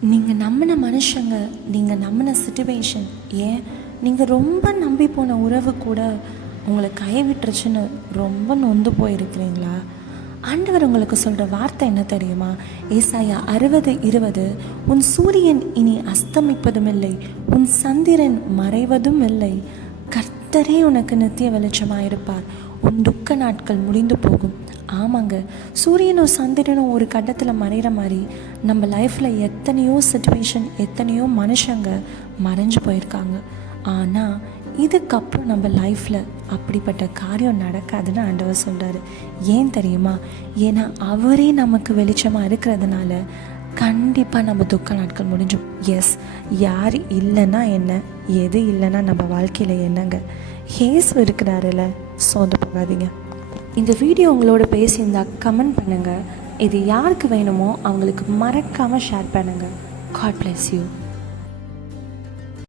நீங்கள் நம்பின மனுஷங்க, நீங்கள் நம்பின சிச்சுவேஷன், ஏன் நீங்கள் ரொம்ப நம்பி போன உறவு கூட உங்களை கைவிட்டுருச்சுன்னு ரொம்ப நொந்து போயிருக்கிறீங்களா? ஆண்டவர் உங்களுக்கு சொல்கிற வார்த்தை என்ன தெரியுமா? ஏசாயா 60:20, உன் சூரியன் இனி அஸ்தமிப்பதும் இல்லை, உன் சந்திரன் மறைவதும் இல்லை, கர்த்தரே உனக்கு நித்திய வெளிச்சமாக இருப்பார், உன் துக்க நாட்கள் முடிந்து போகும். ஆமாங்க, சூரியனும் சந்திரனும் ஒரு கட்டத்தில் மறைகிற மாதிரி நம்ம லைஃப்பில் எத்தனையோ சிச்சுவேஷன், எத்தனையோ மனுஷங்க மறைஞ்சு போயிருக்காங்க. ஆனால் இதுக்கப்புறம் நம்ம லைஃப்பில் அப்படிப்பட்ட காரியம் நடக்காதுன்னு ஆண்டவர் சொல்கிறாரு. ஏன் தெரியுமா? ஏன்னா அவரே நமக்கு வெளிச்சமாக இருக்கிறதுனால கண்டிப்பாக நம்ம துக்க நாட்கள் முடிஞ்சும். எஸ், யார் இல்லைன்னா என்ன, எது இல்லைன்னா நம்ம வாழ்க்கையில் என்னங்க, ஏசு இருக்கிறாருல, சோர்ந்து போகாதீங்க. இந்த வீடியோ உங்களோட பேசியிருந்தால் கமெண்ட் பண்ணுங்கள். இது யாருக்கு வேணுமோ அவங்களுக்கு மறக்காமல் ஷேர் பண்ணுங்கள். God bless you.